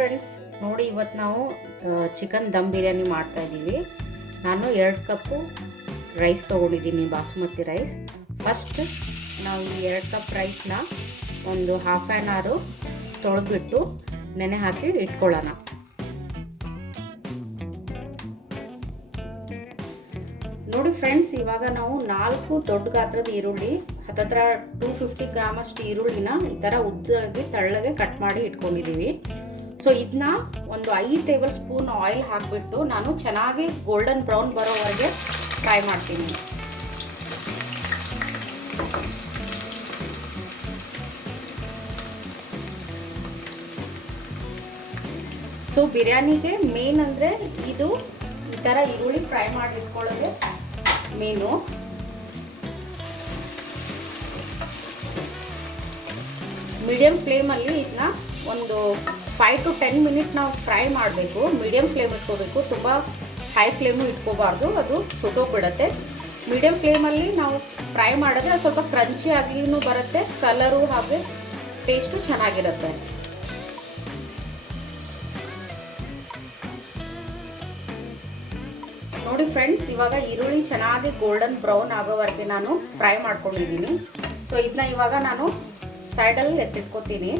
Friends, ನೋಡಿ ಇವತ್ತು ನಾವು ಚಿಕನ್ ದಮ್ ಬಿರಿಯಾನಿ ಮಾಡ್ತಾ ಇದ್ದೀವಿ. ನಾನು 2 ಕಪ್ಪು ರೈಸ್ ತೊಗೊಂಡಿದ್ದೀನಿ, ಬಾಸುಮತಿ ರೈಸ್. ಫಸ್ಟ್ ನಾವು ಈ 2 ಕಪ್ ರೈಸ್ನ ಒಂದು ಹಾಫ್ ಆ್ಯನ್ ಅವರು ತೊಳೆದ್ಬಿಟ್ಟು ನೆನೆ ಹಾಕಿ ಇಟ್ಕೊಳ್ಳೋಣ. ನೋಡಿ ಫ್ರೆಂಡ್ಸ್, ಇವಾಗ ನಾವು 4 ದೊಡ್ಡ ಗಾತ್ರದ ಈರುಳ್ಳಿ, ಹತ್ತತ್ರ 250 ಗ್ರಾಮ್ ಅಷ್ಟು ಈರುಳ್ಳಿನ ಈ ಥರ ಉದ್ದಾಗಿ ತೆಳ್ಳಗೆ ಕಟ್ ಮಾಡಿ ಇಟ್ಕೊಂಡಿದ್ದೀವಿ. ಸೊ ಇದನ್ನ ಒಂದು 5 ಟೇಬಲ್ ಸ್ಪೂನ್ ಆಯಿಲ್ ಹಾಕಿಬಿಟ್ಟು ನಾನು ಚೆನ್ನಾಗಿ ಗೋಲ್ಡನ್ ಬ್ರೌನ್ ಬರೋವರೆಗೆ ಫ್ರೈ ಮಾಡ್ತೀನಿ. ಸೊ ಬಿರಿಯಾನಿಗೆ ಮೇನ್ ಅಂದರೆ ಇದು ಈ ಥರ ಈರುಳ್ಳಿ ಫ್ರೈ ಮಾಡಿ ಇಟ್ಕೊಳ್ಳೋದು ಮೇನು. ಮೀಡಿಯಂ ಫ್ಲೇಮಲ್ಲಿ ಇದನ್ನ ಒಂದು 5 to 10 ಮಿನಿಟ್ ನಾವು ಫ್ರೈ ಮಾಡಬೇಕು. ಮೀಡಿಯಂ ಫ್ಲೇಮ್ ಇಟ್ಕೋಬೇಕು, ತುಂಬ ಹೈ ಫ್ಲೇಮು ಇಟ್ಕೋಬಾರ್ದು, ಅದು ಸುಟ್ಟೋಗ್ಬಿಡುತ್ತೆ. ಮೀಡಿಯಂ ಫ್ಲೇಮಲ್ಲಿ ನಾವು ಫ್ರೈ ಮಾಡಿದ್ರೆ ಅದು ಸ್ವಲ್ಪ ಕ್ರಂಚಿ ಆಗಿನೂ ಬರುತ್ತೆ, ಕಲರು ಹಾಗೆ ಟೇಸ್ಟು ಚೆನ್ನಾಗಿರುತ್ತೆ. ನೋಡಿ ಫ್ರೆಂಡ್ಸ್, ಇವಾಗ ಈರುಳ್ಳಿ ಚೆನ್ನಾಗಿ ಗೋಲ್ಡನ್ ಬ್ರೌನ್ ಆಗೋವರೆಗೆ ನಾನು ಫ್ರೈ ಮಾಡ್ಕೊಂಡಿದ್ದೀನಿ. ಸೊ ಇದನ್ನ ಇವಾಗ ನಾನು ಸೈಡಲ್ಲಿ ಎತ್ತಿಟ್ಕೋತೀನಿ.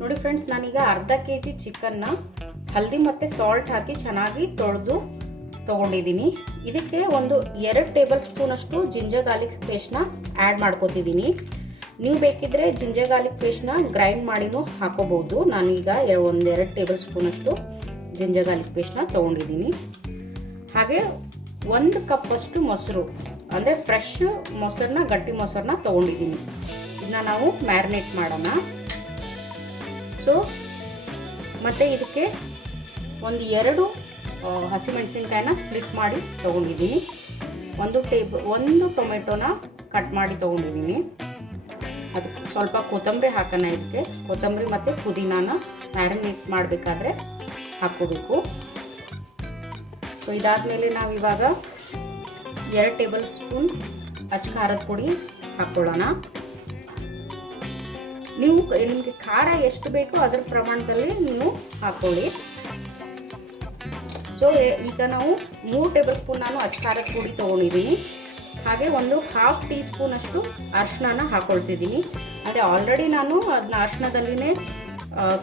ನೋಡಿ ಫ್ರೆಂಡ್ಸ್, ನಾನೀಗ ಅರ್ಧ kg ಚಿಕನ್ನ ಹಲ್ದಿ ಮತ್ತು ಸಾಲ್ಟ್ ಹಾಕಿ ಚೆನ್ನಾಗಿ ತೊಳೆದು ತೊಗೊಂಡಿದ್ದೀನಿ. ಇದಕ್ಕೆ ಒಂದು 2 ಟೇಬಲ್ ಸ್ಪೂನ್ ಅಷ್ಟು ಜಿಂಜರ್ ಗಾರ್ಲಿಕ್ ಪೇಸ್ಟ್ನ ಆ್ಯಡ್ ಮಾಡ್ಕೋತಿದ್ದೀನಿ. ನೀವು ಬೇಕಿದ್ರೆ ಜಿಂಜರ್ ಗಾರ್ಲಿಕ್ ಪೇಸ್ಟ್ನ ಗ್ರೈಂಡ್ ಮಾಡಿನೂ ಹಾಕೋಬಹುದು. ನಾನೀಗ ಒಂದು 2 ಟೇಬಲ್ ಸ್ಪೂನ್ ಅಷ್ಟು ಜಿಂಜರ್ ಗಾರ್ಲಿಕ್ ಪೇಸ್ಟ್ನ ತೊಗೊಂಡಿದ್ದೀನಿ. ಹಾಗೆ 1 ಕಪ್ ಅಷ್ಟು ಮೊಸರು, ಅಂದರೆ ಫ್ರೆಶ್ ಮೊಸರನ್ನ, ಗಟ್ಟಿ ಮೊಸರನ್ನ ತೊಗೊಂಡಿದ್ದೀನಿ. ಇದನ್ನ ನಾವು ಮ್ಯಾರಿನೇಟ್ ಮಾಡೋಣ. ಸೊ ಮತ್ತು ಇದಕ್ಕೆ ಒಂದು 2 ಹಸಿಮೆಣಸಿನ್ಕಾಯಿನ ಸ್ಪ್ಲಿಟ್ ಮಾಡಿ ತೊಗೊಂಡಿದ್ದೀನಿ. ಒಂದು ಟೊಮೆಟೊನ ಕಟ್ ಮಾಡಿ ತೊಗೊಂಡಿದ್ದೀನಿ. ಅದಕ್ಕೆ ಸ್ವಲ್ಪ ಕೊತ್ತಂಬರಿ ಹಾಕೋಣ. ಇದಕ್ಕೆ ಕೊತ್ತಂಬರಿ ಮತ್ತು ಪುದೀನಾನ ಮ್ಯಾರಿನೇಟ್ ಮಾಡಬೇಕಾದ್ರೆ ಹಾಕ್ಕೋಬೇಕು. ಸೊ ಇದಾದಮೇಲೆ ನಾವು ಇವಾಗ 2 ಟೇಬಲ್ ಸ್ಪೂನ್ ಅಚ್ಚ ಖಾರದ ಪುಡಿ ಹಾಕ್ಕೊಳ್ಳೋಣ. ನೀವು ನಿಮಗೆ ಖಾರ ಎಷ್ಟು ಬೇಕೋ ಅದರ ಪ್ರಮಾಣದಲ್ಲಿ ನೀವು ಹಾಕ್ಕೊಳ್ಳಿ. ಸೊ ಈಗ ನಾವು 3 ಟೇಬಲ್ ಸ್ಪೂನ್ ನಾನು ಅಚ್ಚ ಖಾರದ ಪುಡಿ ತೊಗೊಂಡಿದ್ದೀನಿ. ಹಾಗೆ ಒಂದು ½ ಟೀ ಸ್ಪೂನ್ ಅಷ್ಟು ಅರಿಶಿನ ಹಾಕ್ಕೊಳ್ತಿದ್ದೀನಿ. ಅಂದರೆ ಆಲ್ರೆಡಿ ನಾನು ಅದನ್ನ ಅರಿಶಿನದಲ್ಲಿನೇ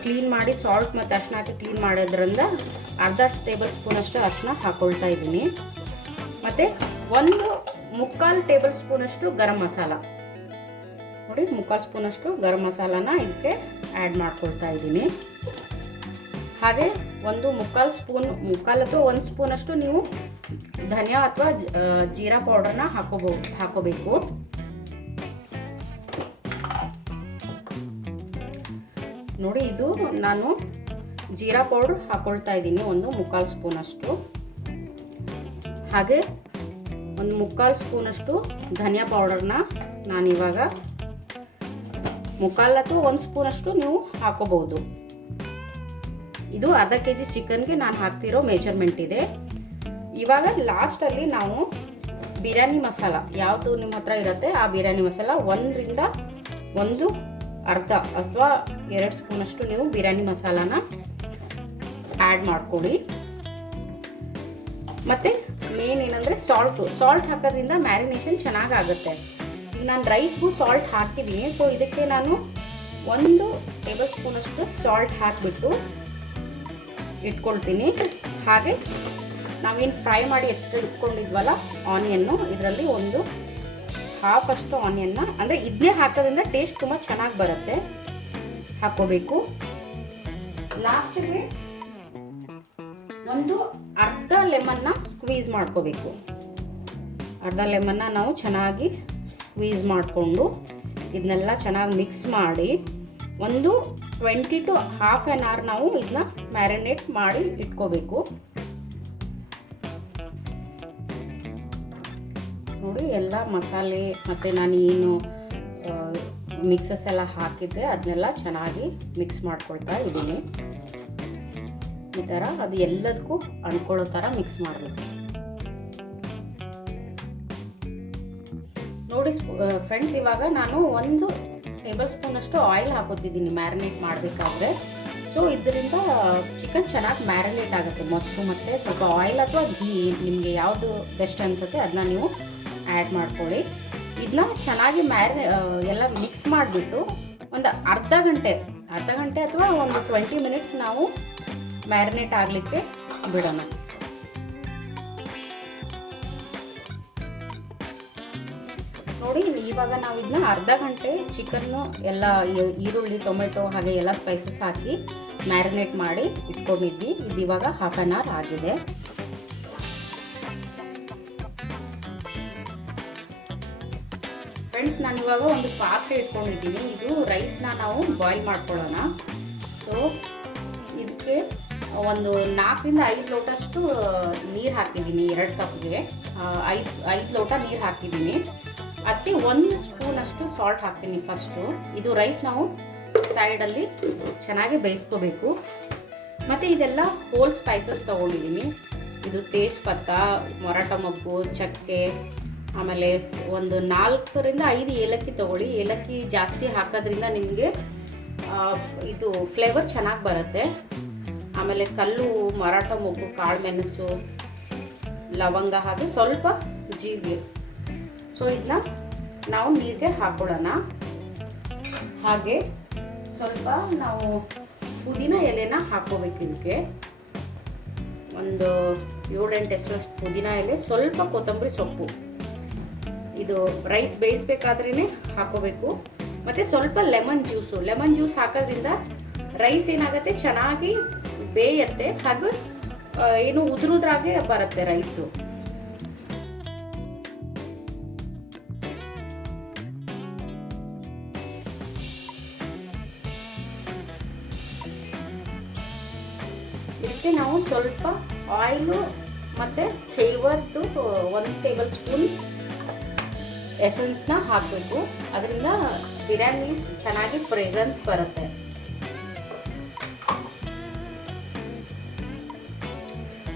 ಕ್ಲೀನ್ ಮಾಡಿ ಸಾಲ್ಟ್ ಮತ್ತು ಅರಿಶಿನ ಹಾಕಿ ಕ್ಲೀನ್ ಮಾಡೋದ್ರಿಂದ ಅರ್ಧ ಟೇಬಲ್ ಸ್ಪೂನ್ ಅಷ್ಟು ಅರಿಶಿನ ಹಾಕ್ಕೊಳ್ತಾ ಇದ್ದೀನಿ. ಮತ್ತು ಒಂದು 3/4 ಟೇಬಲ್ ಸ್ಪೂನ್ ಅಷ್ಟು ಗರಂ ಮಸಾಲ, ನೋಡಿ 3/4 ಸ್ಪೂನ್ ಅಷ್ಟು ಗರಂ ಮಸಾಲಾನ ಇದಕ್ಕೆ ಆ್ಯಡ್ ಮಾಡ್ಕೊಳ್ತಾ ಇದ್ದೀನಿ. ಹಾಗೆ ಒಂದು 3/4 ಅಥವಾ 1 ಸ್ಪೂನ್ ಅಷ್ಟು ನೀವು ಧನಿಯಾ ಅಥವಾ ಜೀರಾ ಪೌಡರ್ನ ಹಾಕೋಬೇಕು. ನೋಡಿ, ಇದು ನಾನು ಜೀರಾ ಪೌಡರ್ ಹಾಕೊಳ್ತಾ ಇದ್ದೀನಿ, ಒಂದು 3/4 ಸ್ಪೂನ್ ಅಷ್ಟು. ಹಾಗೆ ಒಂದು 3/4 ಸ್ಪೂನ್ ಅಷ್ಟು ಧನಿಯಾ ಪೌಡರ್ನ ನಾನಿವಾಗ 3/4 ಅಥವಾ 1 ಸ್ಪೂನ್ ಅಷ್ಟು ನೀವು ಹಾಕೋಬಹುದು. ಇದು ಅರ್ಧ kg ಚಿಕನ್ಗೆ ನಾನು ಹಾಕ್ತಿರೋ ಮೆಜರ್ಮೆಂಟ್ ಇದೆ. ಇವಾಗ ಲಾಸ್ಟಲ್ಲಿ ನಾವು ಬಿರಿಯಾನಿ ಮಸಾಲ ಯಾವುದು ನಿಮ್ಮ ಹತ್ರ ಇರುತ್ತೆ ಆ ಬಿರಿಯಾನಿ ಮಸಾಲ 1 ರಿಂದ 1.5 ಅಥವಾ 2 ಸ್ಪೂನ್ ಅಷ್ಟು ನೀವು ಬಿರಿಯಾನಿ ಮಸಾಲಾನ ಆ್ಯಡ್ ಮಾಡ್ಕೊಳ್ಳಿ. ಮತ್ತು ಮೇನ್ ಏನಂದರೆ ಸಾಲ್ಟ್ ಹಾಕೋದ್ರಿಂದ ಮ್ಯಾರಿನೇಷನ್ ಚೆನ್ನಾಗಾಗುತ್ತೆ. ಈಗ ನಾನು ರೈಸ್ಗೂ ಸಾಲ್ಟ್ ಹಾಕಿದ್ದೀನಿ. ಸೊ ಇದಕ್ಕೆ ನಾನು 1 ಟೇಬಲ್ ಸ್ಪೂನ್ ಅಷ್ಟು ಸಾಲ್ಟ್ ಹಾಕಿಬಿಟ್ಟು ಇಟ್ಕೊಳ್ತೀನಿ. ಹಾಗೆ ನಾವೇನು ಫ್ರೈ ಮಾಡಿ ಇಟ್ಕೊಂಡಿದ್ವಲ್ಲ ಆನಿಯನ್ನು, ಇದರಲ್ಲಿ ಒಂದು ½ ಅಷ್ಟು ಆನಿಯನ್ನ, ಅಂದರೆ ಇದನ್ನೇ ಹಾಕೋದ್ರಿಂದ ಟೇಸ್ಟ್ ತುಂಬ ಚೆನ್ನಾಗಿ ಬರುತ್ತೆ, ಹಾಕೋಬೇಕು. ಲಾಸ್ಟಿಗೆ ಒಂದು ಅರ್ಧ ಲೆಮನ್ನ ಸ್ಕ್ವೀಸ್ ಮಾಡ್ಕೋಬೇಕು. ಅರ್ಧ ಲೆಮನ್ನ ನಾವು ಚೆನ್ನಾಗಿ ಸ್ಕ್ವೀಸ್ ಮಾಡಿಕೊಂಡು ಇದನ್ನೆಲ್ಲ ಚೆನ್ನಾಗಿ ಮಿಕ್ಸ್ ಮಾಡಿ ಒಂದು 20 to ½ an hour ನಾವು ಇದನ್ನ ಮ್ಯಾರಿನೇಟ್ ಮಾಡಿ ಇಟ್ಕೋಬೇಕು. ನೋಡಿ, ಎಲ್ಲ ಮಸಾಲೆ ಮತ್ತು ನಾನು ಏನು ಮಿಕ್ಸಸ್ ಎಲ್ಲ ಹಾಕಿದ್ದೆ ಅದನ್ನೆಲ್ಲ ಚೆನ್ನಾಗಿ ಮಿಕ್ಸ್ ಮಾಡ್ಕೊಳ್ತಾ ಇದ್ದೀನಿ. ಈ ಥರ ಅದು ಎಲ್ಲದಕ್ಕೂ ಅಂದ್ಕೊಳ್ಳೋ ಥರ ಮಿಕ್ಸ್ ಮಾಡಬೇಕು. ನೋಡಿ ಫ್ರೆಂಡ್ಸ್, ಇವಾಗ ನಾನು 1 ಟೇಬಲ್ ಸ್ಪೂನಷ್ಟು ಆಯಿಲ್ ಹಾಕೋತಿದ್ದೀನಿ ಮ್ಯಾರಿನೇಟ್ ಮಾಡಬೇಕಾದ್ರೆ. ಸೊ ಇದರಿಂದ ಚಿಕನ್ ಚೆನ್ನಾಗಿ ಮ್ಯಾರಿನೇಟ್ ಆಗುತ್ತೆ. ಮೊಸರು ಮತ್ತು ಸ್ವಲ್ಪ ಆಯಿಲ್ ಅಥವಾ ಘೀ, ನಿಮಗೆ ಯಾವುದು ಬೆಸ್ಟ್ ಅನಿಸುತ್ತೆ ಅದನ್ನ ನೀವು ಆ್ಯಡ್ ಮಾಡ್ಕೊಳ್ಳಿ. ಇದನ್ನ ಚೆನ್ನಾಗಿ ಎಲ್ಲ ಮಿಕ್ಸ್ ಮಾಡಿಬಿಟ್ಟು ಒಂದು ಅರ್ಧ ಗಂಟೆ ಅಥವಾ ಒಂದು 20 ಮಿನಿಟ್ಸ್ ನಾವು ಮ್ಯಾರಿನೇಟ್ ಆಗಲಿಕ್ಕೆ ಬಿಡೋಣ. ನೋಡಿ, ಇವಾಗ ನಾವು ಇದನ್ನ ಅರ್ಧ ಗಂಟೆ ಚಿಕನ್ನು ಎಲ್ಲ ಈರುಳ್ಳಿ, ಟೊಮೆಟೊ ಹಾಗೆ ಎಲ್ಲ ಸ್ಪೈಸಸ್ ಹಾಕಿ ಮ್ಯಾರಿನೇಟ್ ಮಾಡಿ ಇಟ್ಕೊಂಡಿದ್ವಿ. ಇದು ಇವಾಗ ಹಾಫ್ ಆನ್ ಅವರ್ ಆಗಿದೆ. ಫ್ರೆಂಡ್ಸ್, ನಾನಿವಾಗ ಒಂದು ಪಾತ್ರೆ ಇಟ್ಕೊಂಡಿದ್ದೀನಿ. ಇದು ರೈಸ್ನ ನಾವು ಬಾಯ್ಲ್ ಮಾಡ್ಕೊಳ್ಳೋಣ. ಸೊ ಇದಕ್ಕೆ ಒಂದು 4 ರಿಂದ 5 ಲೋಟಷ್ಟು ನೀರು ಹಾಕಿದ್ದೀನಿ. 2 ಕಪ್ಗೆ 5 ಲೋಟ ನೀರು ಹಾಕಿದ್ದೀನಿ. ಅದಕ್ಕೆ 1 ಸ್ಪೂನಷ್ಟು ಸಾಲ್ಟ್ ಹಾಕ್ತೀನಿ ಫಸ್ಟು. ಇದು ರೈಸ್ ನಾವು ಸೈಡಲ್ಲಿ ಚೆನ್ನಾಗಿ ಬೇಯಿಸ್ಕೋಬೇಕು. ಮತ್ತು ಇದೆಲ್ಲ ಹೋಲ್ ಸ್ಪೈಸಸ್ ತೊಗೊಂಡಿದ್ದೀನಿ. ಇದು ತೇಜ್ಪತ್ತ, ಮರಾಠ ಮೊಗ್ಗು, ಚಕ್ಕೆ, ಆಮೇಲೆ ಒಂದು 4 ರಿಂದ 5 ಏಲಕ್ಕಿ ತೊಗೊಳ್ಳಿ. ಏಲಕ್ಕಿ ಜಾಸ್ತಿ ಹಾಕೋದ್ರಿಂದ ನಿಮಗೆ ಇದು ಫ್ಲೇವರ್ ಚೆನ್ನಾಗಿ ಬರುತ್ತೆ. ಆಮೇಲೆ ಕಲ್ಲು ಮರಾಠ ಮೊಗ್ಗು, ಕಾಳು ಮೆಣಸು, ಲವಂಗ ಹಾಗೆ ಸ್ವಲ್ಪ ಜೀರಿಗೆ. ಸೊ ಇದನ್ನ ನಾವು ನೀರಿಗೆ ಹಾಕೊಳ್ಳೋಣ. ಹಾಗೆ ಸ್ವಲ್ಪ ನಾವು ಪುದೀನ ಎಲೆನ ಹಾಕೋಬೇಕು. ಇದಕ್ಕೆ ಒಂದು 7-8 ಎಷ್ಟರಷ್ಟು ಪುದೀನ ಎಲೆ, ಸ್ವಲ್ಪ ಕೊತ್ತಂಬರಿ ಸೊಪ್ಪು. ಇದು ರೈಸ್ ಬೇಯಿಸ್ಬೇಕಾದ್ರೇ ಹಾಕೋಬೇಕು. ಮತ್ತು ಸ್ವಲ್ಪ ಲೆಮನ್ ಜ್ಯೂಸ್ ಹಾಕೋದ್ರಿಂದ ರೈಸ್ ಏನಾಗುತ್ತೆ, ಚೆನ್ನಾಗಿ ಬೇಯುತ್ತೆ. ಹಾಗೂ ಏನು ಉದುರುದ್ರಾಗೆ ಬರುತ್ತೆ ರೈಸು. ಇದಕ್ಕೆ ನಾವು ಸ್ವಲ್ಪ ಆಯಿಲು ಮತ್ತು ಫ್ಲೇವರ್ದು 1 ಟೇಬಲ್ ಸ್ಪೂನ್ ಎಸೆನ್ಸ್ನ ಹಾಕಬೇಕು. ಅದರಿಂದ ಬಿರಿಯಾನಿ ಚೆನ್ನಾಗಿ ಫ್ರೇಗ್ರೆನ್ಸ್ ಬರುತ್ತೆ.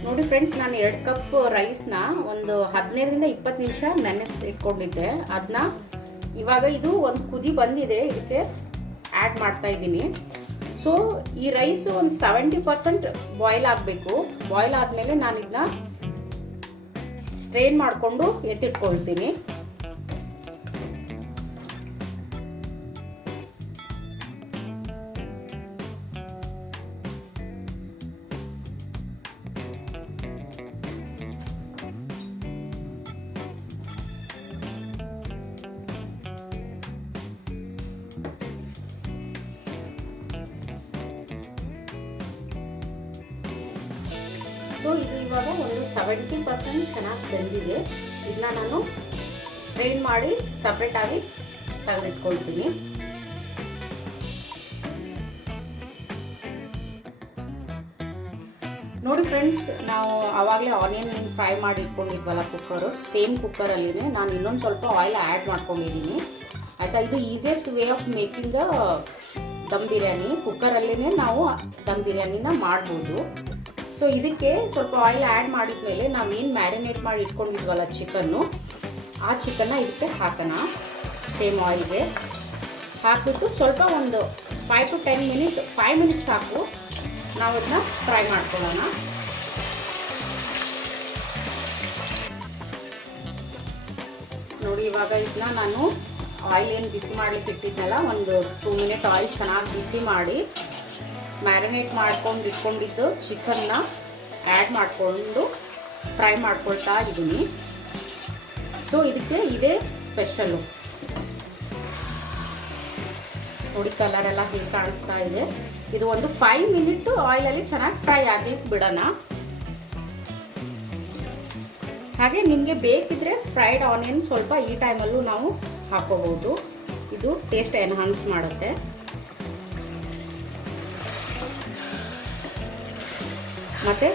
ನೋಡಿ ಫ್ರೆಂಡ್ಸ್, ನಾನು 2 ಕಪ್ ರೈಸ್ನ ಒಂದು 15 ರಿಂದ 20 ನಿಮಿಷ ನೆನೆಸಿ ಇಟ್ಕೊಂಡಿದ್ದೆ. ಅದನ್ನ ಇವಾಗ ಇದು ಒಂದು ಕುದಿ ಬಂದಿದೆ, ಇದಕ್ಕೆ ಆ್ಯಡ್ ಮಾಡ್ತಾ ಇದ್ದೀನಿ. ಸೊ ಈ ರೈಸು ಒಂದು 70% ಬಾಯ್ಲ್ ಆಗಬೇಕು. ಬಾಯ್ಲ್ ಆದಮೇಲೆ ನಾನು ಇದನ್ನ ಸ್ಟ್ರೈನ್ ಮಾಡಿಕೊಂಡು ಎತ್ತಿಟ್ಕೊಳ್ತೀನಿ. ಸೊ ಇದು ಇವಾಗ ಒಂದು 70% ಚೆನ್ನಾಗಿ ಬೆಂದಿದೆ. ಇದನ್ನ ನಾನು ಸ್ಟ್ರೈನ್ ಮಾಡಿ ಸಪ್ರೇಟಾಗಿ ತೆಗೆದಿಟ್ಕೊಳ್ತೀನಿ. ನೋಡಿ ಫ್ರೆಂಡ್ಸ್, ನಾವು ಆವಾಗಲೇ ಆನಿಯನ್ ಫ್ರೈ ಮಾಡಿ ಇಟ್ಕೊಂಡಿದ್ವಲ್ಲ ಕುಕ್ಕರು, ಸೇಮ್ ಕುಕ್ಕರಲ್ಲಿನೇ ನಾನು ಇನ್ನೊಂದು ಸ್ವಲ್ಪ ಆಯಿಲ್ ಆ್ಯಡ್ ಮಾಡ್ಕೊಂಡಿದ್ದೀನಿ. ಆಯಿತಾ? ಇದು easiest way of making dum biryani. ಕುಕ್ಕರಲ್ಲೇ ನಾವು ದಮ್ ಬಿರಿಯಾನಿನ ಮಾಡ್ಬೋದು. ಸೊ ಇದಕ್ಕೆ ಸ್ವಲ್ಪ ಆಯಿಲ್ ಆ್ಯಡ್ ಮಾಡಿದ್ಮೇಲೆ ನಾವೇನು ಮ್ಯಾರಿನೇಟ್ ಮಾಡಿ ಇಟ್ಕೊಂಡಿದ್ವಲ್ಲ ಚಿಕನ್ನು, ಆ ಚಿಕನ್ನ ಇದಕ್ಕೆ ಹಾಕೋಣ. ಸೇಮ್ ಆಯಿಲ್ಗೆ ಹಾಕಿಬಿಟ್ಟು ಸ್ವಲ್ಪ ಒಂದು 5 ಮಿನಿಟ್ಸ್ ಸಾಕು, ನಾವು ಅದನ್ನ ಫ್ರೈ ಮಾಡ್ಕೊಳ್ಳೋಣ. ನೋಡಿ, ಇವಾಗ ಇದನ್ನ ನಾನು ಆಯಿಲ್ ಏನು ಬಿಸಿ ಮಾಡ್ಲಿಕ್ಕೆ ಇಟ್ಟಿದ್ನಲ್ಲ, ಒಂದು 2 ಮಿನಿಟ್ ಆಯಿಲ್ ಚೆನ್ನಾಗಿ ಬಿಸಿ ಮಾಡಿ ಮ್ಯಾರಿನೇಟ್ ಮಾಡ್ಕೊಂಡು ಇಟ್ಕೊಂಡಿದ್ದು ಚಿಕನ್ನ ಆ್ಯಡ್ ಮಾಡಿಕೊಂಡು ಫ್ರೈ ಮಾಡ್ಕೊಳ್ತಾ ಇದ್ದೀನಿ. ಸೊ ಇದಕ್ಕೆ ಇದೇ ಸ್ಪೆಷಲ್ಲು. ನೋಡಿ, ಕಲರೆಲ್ಲ ಹೇಗೆ ಕಾಣಿಸ್ತಾ ಇದೆ. ಇದು ಒಂದು 5 ಮಿನಿಟ್ ಆಯಿಲಲ್ಲಿ ಚೆನ್ನಾಗಿ ಫ್ರೈ ಆಗ್ಲಿಕ್ಕೆ ಬಿಡೋಣ. ಹಾಗೆ ನಿಮಗೆ ಬೇಕಿದ್ರೆ ಫ್ರೈಡ್ ಆನಿಯನ್ ಸ್ವಲ್ಪ ಈ ಟೈಮಲ್ಲೂ ನಾವು ಹಾಕೋಬಹುದು. ಇದು ಟೇಸ್ಟ್ ಎನ್ಹಾನ್ಸ್ ಮಾಡುತ್ತೆ. ಮತ್ತು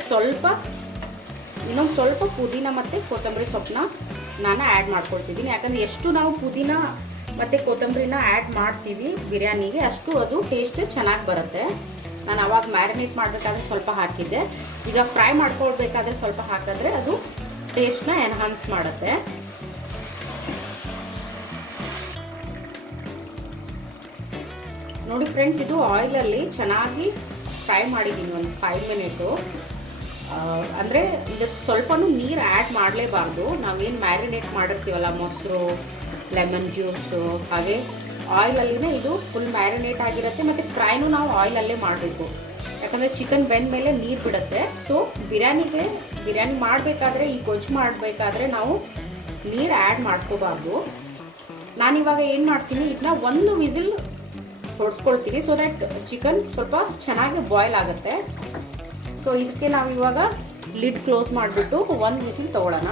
ಇನ್ನೊಂದು ಸ್ವಲ್ಪ ಪುದೀನ ಮತ್ತು ಕೊತ್ತಂಬರಿ ಸೊಪ್ಪನ್ನ ನಾನು ಆ್ಯಡ್ ಮಾಡ್ಕೊಳ್ತಿದ್ದೀನಿ. ಯಾಕಂದರೆ ಎಷ್ಟು ನಾವು ಪುದೀನ ಮತ್ತು ಕೊತ್ತಂಬರಿನ ಆ್ಯಡ್ ಮಾಡ್ತೀವಿ ಬಿರಿಯಾನಿಗೆ, ಅಷ್ಟು ಅದು ಟೇಸ್ಟ್ ಚೆನ್ನಾಗಿ ಬರುತ್ತೆ. ನಾನು ಅವಾಗ ಮ್ಯಾರಿನೇಟ್ ಮಾಡಬೇಕಾದ್ರೆ ಸ್ವಲ್ಪ ಹಾಕಿದ್ದೆ. ಈಗ ಫ್ರೈ ಮಾಡ್ಕೊಳ್ಬೇಕಾದ್ರೆ ಸ್ವಲ್ಪ ಹಾಕಿದ್ರೆ ಅದು ಟೇಸ್ಟ್ನ ಎನ್ಹಾನ್ಸ್ ಮಾಡುತ್ತೆ. ನೋಡಿ ಫ್ರೆಂಡ್ಸ್, ಇದು ಆಯಿಲಲ್ಲಿ ಚೆನ್ನಾಗಿ ಫ್ರೈ ಮಾಡಿದ್ದೀನಿ ಒಂದು 5 ಮಿನಿಟು. ಅಂದರೆ ಇದಕ್ಕೆ ಸ್ವಲ್ಪನೂ ನೀರು ಆ್ಯಡ್ ಮಾಡಲೇಬಾರ್ದು. ನಾವೇನು ಮ್ಯಾರಿನೇಟ್ ಮಾಡಿರ್ತೀವಲ್ಲ, ಮೊಸರು, ಲೆಮನ್ ಜ್ಯೂಸು, ಹಾಗೆ ಆಯಿಲಲ್ಲಿನೇ ಇದು ಫುಲ್ ಮ್ಯಾರಿನೇಟ್ ಆಗಿರುತ್ತೆ. ಮತ್ತು ಫ್ರೈನೂ ನಾವು ಆಯಿಲಲ್ಲೇ ಮಾಡಬೇಕು, ಯಾಕಂದರೆ ಚಿಕನ್ ಬೆಂದ ಮೇಲೆ ನೀರು ಬಿಡುತ್ತೆ. ಸೊ ಬಿರಿಯಾನಿ ಮಾಡಬೇಕಾದ್ರೆ, ಈ ಗೊಜ್ಜು ಮಾಡಬೇಕಾದ್ರೆ ನಾವು ನೀರು ಆ್ಯಡ್ ಮಾಡ್ಕೋಬಾರ್ದು. ನಾನಿವಾಗ ಏನು ಮಾಡ್ತೀನಿ, ಇದನ್ನ ಒಂದು ವಿಸಿಲ್ ಹೊಡ್ಸ್ಕೊಳ್ತೀನಿ, ಸೊ ದ್ಯಾಟ್ ಚಿಕನ್ ಸ್ವಲ್ಪ ಚೆನ್ನಾಗಿ ಬಾಯ್ಲ್ ಆಗುತ್ತೆ. ಸೊ ಇದಕ್ಕೆ ನಾವು ಇವಾಗ ಲಿಡ್ ಕ್ಲೋಸ್ ಮಾಡಿಬಿಟ್ಟು ಒಂದು ವಿಸಿಲ್ ತೊಗೊಳ್ಳೋಣ.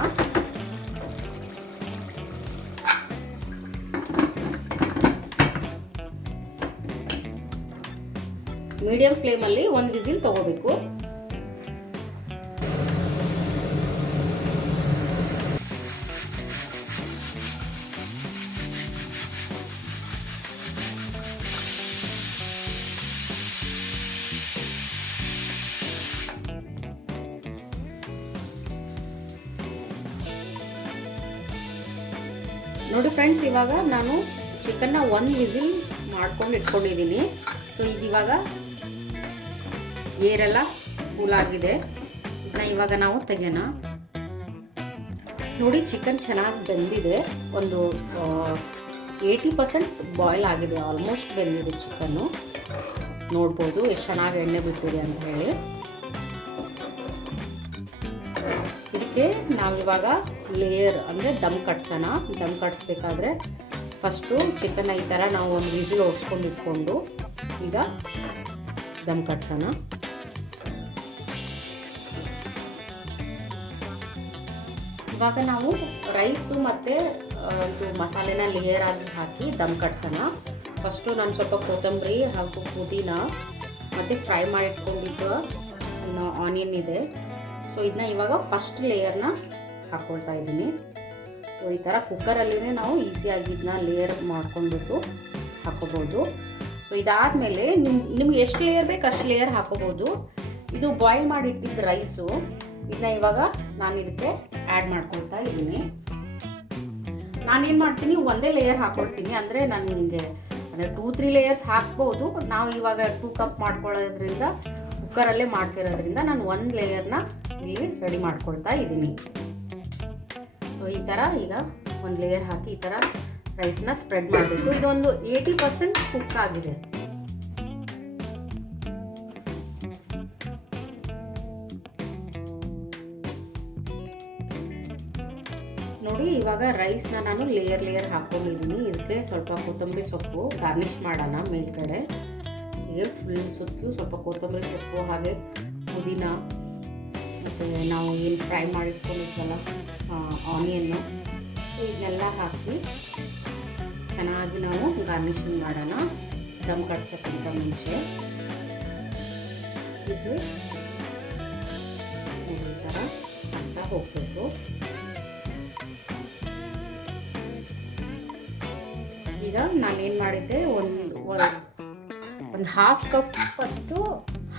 ಮೀಡಿಯಂ ಫ್ಲೇಮಲ್ಲಿ ಒಂದು ವಿಸಿಲ್ ತೊಗೋಬೇಕು. ನೋಡಿ ಫ್ರೆಂಡ್ಸ್, ಇವಾಗ ನಾನು ಚಿಕನ್ನ ಒಂದು ವಿಸಿಲ್ ಮಾಡ್ಕೊಂಡು ಇಟ್ಕೊಂಡಿದ್ದೀನಿ. ಸೊ ಇದಿವಾಗ ಏರೆಲ್ಲ ಕೂಲ್ ಆಗಿದೆ. ಇದನ್ನ ಇವಾಗ ನಾವು ತೆಗೆಯೋಣ. ನೋಡಿ, ಚಿಕನ್ ಚೆನ್ನಾಗಿ ಬೆಂದಿದೆ. ಒಂದು 80% ಬಾಯ್ಲ್ ಆಗಿದೆ, ಆಲ್ಮೋಸ್ಟ್ ಬೆಂದಿದೆ ಚಿಕನ್ನು. ನೋಡ್ಬೋದು ಎಷ್ಟು ಚೆನ್ನಾಗಿ ಎಣ್ಣೆ ಬಿಟ್ಟಿದೆ ಅಂತ ಹೇಳಿ. ಇದಕ್ಕೆ ನಾವಿವಾಗ ಲೇಯರ್ ಅಂದರೆ ದಮ್ ಕಟ್ಸೋಣ. ದಮ್ ಕಟ್ಸ್ಬೇಕಾದ್ರೆ ಫಸ್ಟು ಚಿಕನ್ನ ಈ ಥರ ನಾವು ಒಂದು ವಿಸಿಲ್ ಓಡಿಸ್ಕೊಂಡು ಇಟ್ಕೊಂಡು ಈಗ ದಮ್ ಕಟ್ಸೋಣ. ಇವಾಗ ನಾವು ರೈಸು ಮತ್ತು ಇದು ಮಸಾಲೆನ ಲೇಯರ್ ಆಗಿ ಹಾಕಿ ದಮ್ ಕಟ್ಸೋಣ. ಫಸ್ಟು ನಾನು ಸ್ವಲ್ಪ ಕೊತ್ತಂಬರಿ ಹಾಗೂ ಪುದೀನ ಮತ್ತು ಫ್ರೈ ಮಾಡಿಟ್ಕೊಂಡಿದ್ದು ಆನಿಯನ್ ಇದೆ. ಸೊ ಇದನ್ನ ಇವಾಗ ಫಸ್ಟ್ ಲೇಯರ್ನ ಹಾಕ್ಕೊಳ್ತಾ ಇದ್ದೀನಿ. ಸೊ ಈ ಥರ ಕುಕ್ಕರಲ್ಲಿನೇ ನಾವು ಈಸಿಯಾಗಿ ಇದನ್ನ ಲೇಯರ್ ಮಾಡ್ಕೊಂಡ್ಬಿಟ್ಟು ಹಾಕೋಬೋದು. ಸೊ ಇದಾದಮೇಲೆ ನಿಮ್ಗೆ ಎಷ್ಟು ಲೇಯರ್ ಬೇಕು ಅಷ್ಟು ಲೇಯರ್ ಹಾಕೋಬೋದು. ಇದು ಬಾಯ್ಲ್ ಮಾಡಿಟ್ಟಿದ್ದ ರೈಸು, ಇದನ್ನ ಇವಾಗ ನಾನು ಇದಕ್ಕೆ ಆ್ಯಡ್ ಮಾಡ್ಕೊಳ್ತಾ ಇದ್ದೀನಿ. ನಾನೇನು ಮಾಡ್ತೀನಿ, ಒಂದೇ ಲೇಯರ್ ಹಾಕ್ಕೊಳ್ತೀನಿ. ಅಂದರೆ ನಾನು ನಿಮಗೆ ಅಂದರೆ 2-3 ಲೇಯರ್ಸ್ ಹಾಕ್ಬೋದು. ನಾವು ಇವಾಗ 2 ಕಪ್ ಮಾಡ್ಕೊಳ್ಳೋದ್ರಿಂದ, ಕುಕ್ಕರಲ್ಲೇ ಮಾಡ್ತಿರೋದ್ರಿಂದ ನಾನು ಒಂದು ಲೇಯರ್ನ ಇಲ್ಲಿ ರೆಡಿ ಮಾಡ್ಕೊಳ್ತಾ ಇದ್ದೀನಿ. ಸೊ ಈ ಥರ ಈಗ ಒಂದು ಲೇಯರ್ ಹಾಕಿ ಈ ಥರ ರೈಸ್ನ ಸ್ಪ್ರೆಡ್ ಮಾಡಬೇಕು. ಇದೊಂದು 80% ಕುಕ್ ಆಗಿದೆ. ನೋಡಿ, ಇವಾಗ ರೈಸ್ನ ನಾನು ಲೇಯರ್ ಹಾಕ್ಕೊಂಡಿದ್ದೀನಿ. ಇದಕ್ಕೆ ಸ್ವಲ್ಪ ಕೊತ್ತಂಬರಿ ಸೊಪ್ಪು ಗಾರ್ನಿಷ್ ಮಾಡೋಣ ಮೇಲ್ಗಡೆ. ಹೀಗೆ ಫುಲ್ ಸುತ್ತಲೂ ಸ್ವಲ್ಪ ಕೊತ್ತಂಬರಿ ಸೊಪ್ಪು ಹಾಗೆ ಪುದೀನ ಮತ್ತು ನಾವು ಏನು ಫ್ರೈ ಮಾಡಿಟ್ಕೊಂಡಿದ್ವಲ್ಲ ಆನಿಯನ್ನು, ಇದನ್ನೆಲ್ಲ ಹಾಕಿ ಚೆನ್ನಾಗಿ ನಾವು ಗಾರ್ನಿಷಿಂಗ್ ಮಾಡೋಣ ದಮ್ ಕಟ್ಸೋಕ್ಕಿಂತ ಮುಂಚೆ. ಇದು ಈ ಥರ ಅಂತ ಹೋಗಬೇಕು. ಈಗ ನಾನೇನು ಮಾಡಿದ್ದೆ, ಒಂದು ಹಾಫ್ ಕಪ್ ಅಷ್ಟು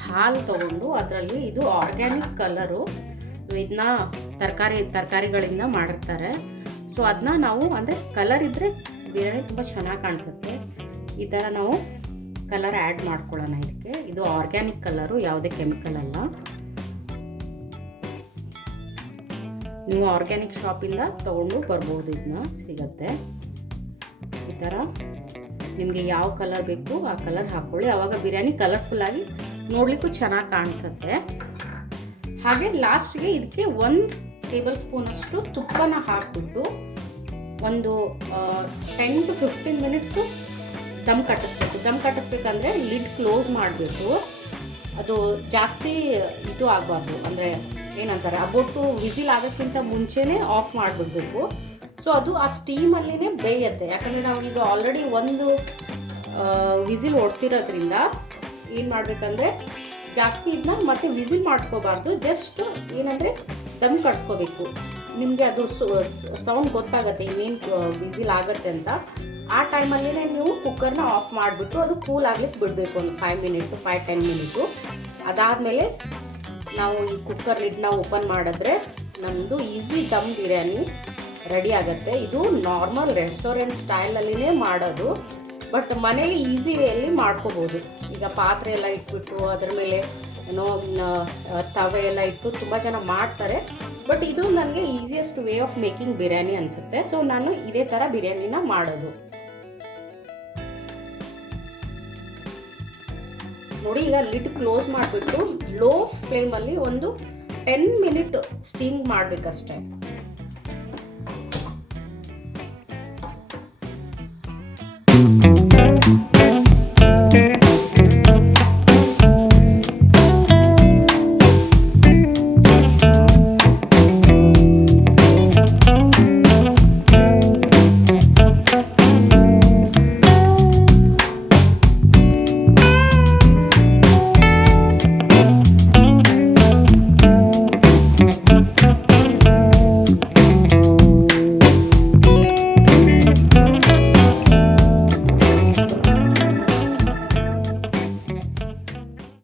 ಹಾಲು ತೊಗೊಂಡು ಅದರಲ್ಲಿ ಇದು ಆರ್ಗ್ಯಾನಿಕ್ ಕಲರು, ಇದನ್ನ ತರಕಾರಿಗಳಿಂದ ಮಾಡಿರ್ತಾರೆ. ಸೊ ಅದನ್ನ ನಾವು ಅಂದರೆ ಕಲರ್ ಇದ್ದರೆ ಬಿರಿಯಾನಿ ತುಂಬ ಚೆನ್ನಾಗಿ ಕಾಣಿಸುತ್ತೆ. ಈ ಥರ ನಾವು ಕಲರ್ ಆ್ಯಡ್ ಮಾಡ್ಕೊಳ್ಳೋಣ ಇದಕ್ಕೆ. ಇದು ಆರ್ಗ್ಯಾನಿಕ್ ಕಲರು, ಯಾವುದೇ ಕೆಮಿಕಲ್ ಅಲ್ಲ. ನೀವು ಆರ್ಗ್ಯಾನಿಕ್ ಶಾಪಿಂದ ತೊಗೊಂಡು ಬರ್ಬೋದು, ಇದನ್ನ ಸಿಗತ್ತೆ. ಈ ಥರ ನಿಮಗೆ ಯಾವ ಕಲರ್ ಬೇಕು ಆ ಕಲರ್ ಹಾಕ್ಕೊಳ್ಳಿ. ಆವಾಗ ಬಿರಿಯಾನಿ ಕಲರ್ಫುಲ್ಲಾಗಿ ನೋಡಲಿಕ್ಕೂ ಚೆನ್ನಾಗಿ ಕಾಣಿಸುತ್ತೆ. ಹಾಗೆ ಲಾಸ್ಟ್ಗೆ ಇದಕ್ಕೆ 1 ಟೇಬಲ್ ಸ್ಪೂನಷ್ಟು ತುಪ್ಪನ ಹಾಕ್ಬಿಟ್ಟು ಒಂದು 10 to 15 ಮಿನಿಟ್ಸು ದಮ್ ಕಟ್ಟಿಸ್ಬೇಕು. ದಮ್ ಕಟ್ಟಿಸ್ಬೇಕಂದ್ರೆ ಲಿಡ್ ಕ್ಲೋಸ್ ಮಾಡಬೇಕು. ಅದು ಜಾಸ್ತಿ ಇದು ಆಗಬಾರ್ದು, ಅಂದರೆ ಏನಂತಾರೆ ಅಬೋಟು ವಿಸಿಲ್ ಆಗೋಕ್ಕಿಂತ ಮುಂಚೆನೇ ಆಫ್ ಮಾಡಿಬಿಡ್ಬೇಕು. ಸೊ ಅದು ಆ ಸ್ಟೀಮಲ್ಲಿನೇ ಬೇಯುತ್ತೆ. ಯಾಕಂದರೆ ನಾವು ಈಗ ಆಲ್ರೆಡಿ ಒಂದು ವಿಸಿಲ್ ಓಡಿಸಿರೋದ್ರಿಂದ ಏನು ಮಾಡಬೇಕಂದ್ರೆ ಜಾಸ್ತಿ ಇದನ್ನ ಮತ್ತೆ ವಿಸಿಲ್ ಮಾಡ್ಕೋಬಾರ್ದು. ಜಸ್ಟ್ ಏನಂದರೆ ದಮ್ ಕಟ್ಸ್ಕೋಬೇಕು. ನಿಮಗೆ ಅದು ಸೌಂಡ್ ಗೊತ್ತಾಗುತ್ತೆ ಇನ್ನೇನು ವಿಸಿಲ್ ಆಗುತ್ತೆ ಅಂತ. ಆ ಟೈಮಲ್ಲೇ ನೀವು ಕುಕ್ಕರ್ನ ಆಫ್ ಮಾಡಿಬಿಟ್ಟು ಅದು ಕೂಲ್ ಆಗ್ಲಿಕ್ಕೆ ಬಿಡಬೇಕು ಒಂದು 5-10 ಮಿನಿಟು. ಅದಾದಮೇಲೆ ನಾವು ಈ ಕುಕ್ಕರ್ ಲಿಡ್ನ ಓಪನ್ ಮಾಡಿದ್ರೆ ನಮ್ಮದು ಈಸಿ ದಮ್ ಬಿರಿಯಾನಿ ರೆಡಿ ಆಗುತ್ತೆ. ಇದು ನಾರ್ಮಲ್ ರೆಸ್ಟೋರೆಂಟ್ ಸ್ಟೈಲಲ್ಲಿನೇ ಮಾಡೋದು. ಬಟ್ ಮನೇಲಿ ಈಸಿ ವೇಯಲ್ಲಿ ಮಾಡ್ಕೋಬೋದು. ಈಗ ಪಾತ್ರೆ ಎಲ್ಲ ಇಟ್ಬಿಟ್ಟು ಅದ್ರ ಮೇಲೆ ಏನೋ ತವೆ ಎಲ್ಲ ಇಟ್ಟು ತುಂಬ ಜನ ಮಾಡ್ತಾರೆ. ಬಟ್ ಇದು ನನಗೆ easiest way of making biryani ಅನಿಸುತ್ತೆ. ಸೊ ನಾನು ಇದೇ ಥರ ಬಿರಿಯಾನಿನ ಮಾಡೋದು. ನೋಡಿ, ಈಗ ಲಿಡ್ ಕ್ಲೋಸ್ ಮಾಡಿಬಿಟ್ಟು ಲೋ ಫ್ಲೇಮಲ್ಲಿ ಒಂದು 10 ಮಿನಿಟ್ ಸ್ಟೀಮ್ ಮಾಡಬೇಕಷ್ಟೆ.